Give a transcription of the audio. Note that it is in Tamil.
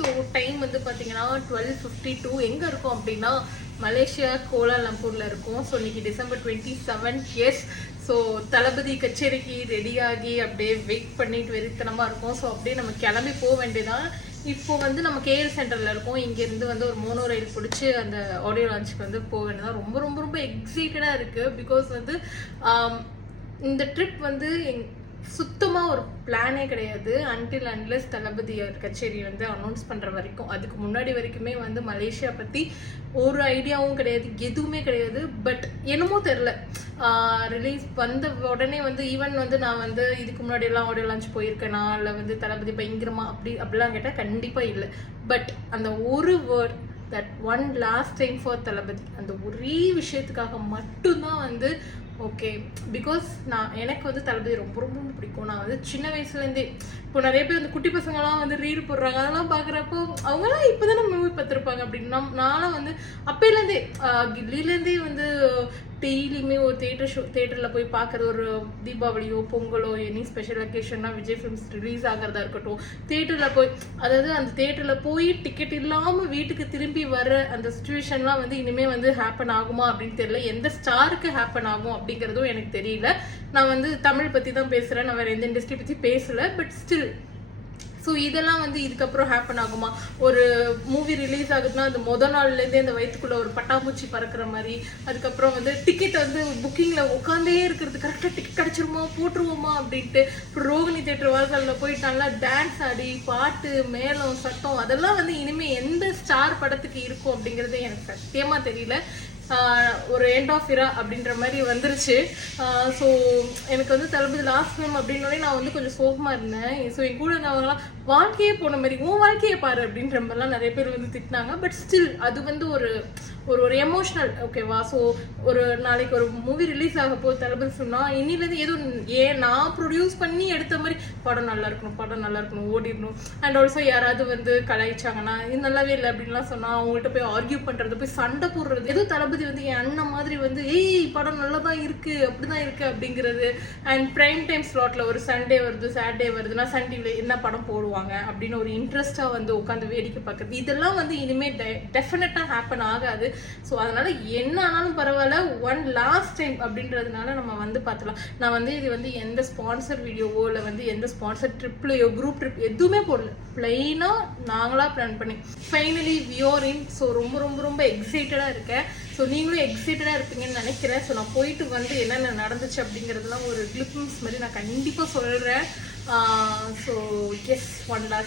ஸோ டைம் வந்து பார்த்தீங்கன்னா 12:52. எங்கே இருக்கோம் அப்படின்னா மலேசியா கோலாலம்பூரில் இருக்கும். ஸோ இன்னைக்கு December 27. எஸ், ஸோ தளபதி கச்சேரிக்கு ரெடியாகி அப்படியே வெயிட் பண்ணிட்டு வெறித்தனமாக இருக்கும். ஸோ அப்படியே நம்ம கிளம்பி போக வேண்டியதான். இப்போ வந்து நம்ம கேஎல் சென்டரில் இருக்கோம். இங்கேருந்து வந்து ஒரு மோனோ ரயில் பிடிச்சி அந்த ஆடியோ லான்ச்சுக்கு வந்து போக வேண்டியதான். ரொம்ப ரொம்ப ரொம்ப எக்ஸைட்டடாக இருக்குது. பிகாஸ் வந்து இந்த ட்ரிப் வந்து சுத்தமாக ஒரு பிளானே கிடையாது. அன்டில் அன்லெஸ் தளபதி கச்சேரி வந்து அனௌன்ஸ் பண்ணுற வரைக்கும். அதுக்கு முன்னாடி வரைக்குமே வந்து மலேசியா பற்றி ஒரு ஐடியாவும் கிடையாது, எதுவுமே கிடையாது. பட் என்னமோ தெரில, ரிலீஸ் வந்த உடனே வந்து ஈவன் வந்து நான் வந்து இதுக்கு முன்னாடியெல்லாம் ஆடியோ லான்ச் போயிருக்கேனா, இல்லை வந்து தளபதி பயங்கரமா அப்படிலாம் கேட்டால் கண்டிப்பாக இல்லை. பட் அந்த ஒரு word, that one last time for Thalapathy, அந்த ஒரே விஷயத்துக்காக மட்டும்தான் வந்து ஓகே. பிகாஸ் எனக்கு வந்து தளபதி ரொம்ப ரொம்ப பிடிக்கும். நான் வந்து சின்ன வயசுலேருந்தே, இப்போ நிறைய பேர் வந்து குட்டி பசங்களாம் வந்து ரீல் போடுறாங்க, அதெல்லாம் பார்க்குறப்போ அவங்களாம் இப்போ தானே மூவி பார்த்துருப்பாங்க அப்படின்னு. நானும் வந்து அப்போலேருந்தே கில்லிலேருந்தே வந்து டெய்லியுமே ஒரு தேட்டரில் போய் பார்க்குறது. ஒரு தீபாவளியோ பொங்கலோ எனி ஸ்பெஷல் அக்கேஷன்னா விஜய் ஃபிலிம்ஸ் ரிலீஸ் ஆகிறதா இருக்கட்டும், தேட்டரில் போய், அதாவது அந்த தேட்டரில் போய் டிக்கெட் இல்லாமல் வீட்டுக்கு திரும்பி வர அந்த சுச்சுவேஷன்லாம் வந்து இனிமேல் வந்து ஹேப்பன் ஆகுமா அப்படின்னு தெரியல. எந்த ஸ்டாருக்கு ஹேப்பன் ஆகும் அப்படிங்கிறதும் எனக்கு தெரியல. நான் வந்து தமிழ் பற்றி தான் பேசுகிறேன், நான் வேறு எந்த இண்டஸ்ட்ரி பற்றி பேசலை. பட் ஸ்டில், ஸோ இதெல்லாம் வந்து இதுக்கப்புறம் ஹேப்பன் ஆகுமா? ஒரு மூவி ரிலீஸ் ஆகுதுன்னா அந்த நாள்லேருந்தே அந்த வயிற்றுக்குள்ளே ஒரு பட்டாம்பூச்சி பறக்கிற மாதிரி, அதுக்கப்புறம் வந்து டிக்கெட் வந்து புக்கிங்கில் உட்காந்தே இருக்கிறது, கரெக்டாக டிக்கெட் கிடச்சிருமா போட்டுருவோமா அப்படின்ட்டு. இப்போ ரோகிணி தேட்டர் வாசலில் போயிட்டு நல்லா டான்ஸ் ஆடி பாட்டு மேளம் சத்தம், அதெல்லாம் வந்து இனிமேல் எந்த ஸ்டார் படத்துக்கு இருக்கும் அப்படிங்கிறது எனக்கு சத்தியமாக தெரியல. ஒரு எண்ட் ஆஃப் இரா அப்படின்ற மாதிரி வந்துருச்சு. ஸோ எனக்கு வந்து தளபதி லாஸ்ட் ஃபிலிம் அப்படின்னோடனே நான் வந்து கொஞ்சம் சோகமாக இருந்தேன். ஸோ என் கூட இருந்தவங்களாம் வாழ்க்கையே போன மாதிரி, உன் வாழ்க்கையை பாரு அப்படின்ற மாதிரிலாம் நிறைய பேர் வந்து திட்டினாங்க. பட் ஸ்டில் அது வந்து ஒரு ஒரு எமோஷ்னல், ஓகேவா? ஸோ ஒரு நாளைக்கு ஒரு மூவி ரிலீஸ் ஆக போது தளபதி ஃபிலிம்னா இன்னிலேருந்து எதுவும் நான் ப்ரொடியூஸ் பண்ணி எடுத்த மாதிரி படம் நல்லா இருக்கணும் ஓடிடணும். அண்ட் ஆல்சோ யாராவது வந்து கலாய்ச்சாங்கன்னா இது நல்லாவே இல்லை அப்படின்லாம் சொன்னால் அவங்கள்ட்ட போய் ஆர்கியூ பண்ணுறது, போய் சண்டை போடுறது. எதுவும் தளபதி வந்து என் அண்ணன் மாதிரி வந்து படம் நல்லா தான் இருக்கு, அப்படிதான் இருக்கு அப்படிங்கிறது. அண்ட் பிரைம் டைம் ஸ்லாட்ல ஒரு சண்டே வருது, சாட்டர்டே வருதுன்னா சன் டிவில என்ன படம் போடுவாங்க அப்படின்னு ஒரு இன்ட்ரெஸ்டா வந்து உட்காந்து வேடிக்கை பார்க்கறது, இதெல்லாம் வந்து இனிமே டெஃபினட்டா ஹேப்பன் ஆகாது. ஸோ அதனால என்ன ஆனாலும் பரவாயில்ல, ஒன் லாஸ்ட் டைம் அப்படின்றதுனால நம்ம வந்து பார்த்துலாம். நான் வந்து இது வந்து எந்த ஸ்பான்சர் வீடியோவோ இல்லை வந்து எந்த ஸ்பான்சர் ட்ரிப்லையோ குரூப் ட்ரிப் எதுவுமே போடல, பிளைனா நாங்களா பிளான் பண்ணி finally we are in. So ரொம்ப ரொம்ப ரொம்ப எக்ஸைட்டடாக இருக்கேன். ஸோ நீங்களும் எக்ஸைட்டடாக இருப்பீங்கன்னு நினைக்கிறேன். ஸோ நான் போயிட்டு வந்து என்னென்ன நடந்துச்சு அப்படிங்கிறதுலாம் ஒரு கிளிப்ஸ் மாதிரி நான் கண்டிப்பாக சொல்கிறேன். So S, one last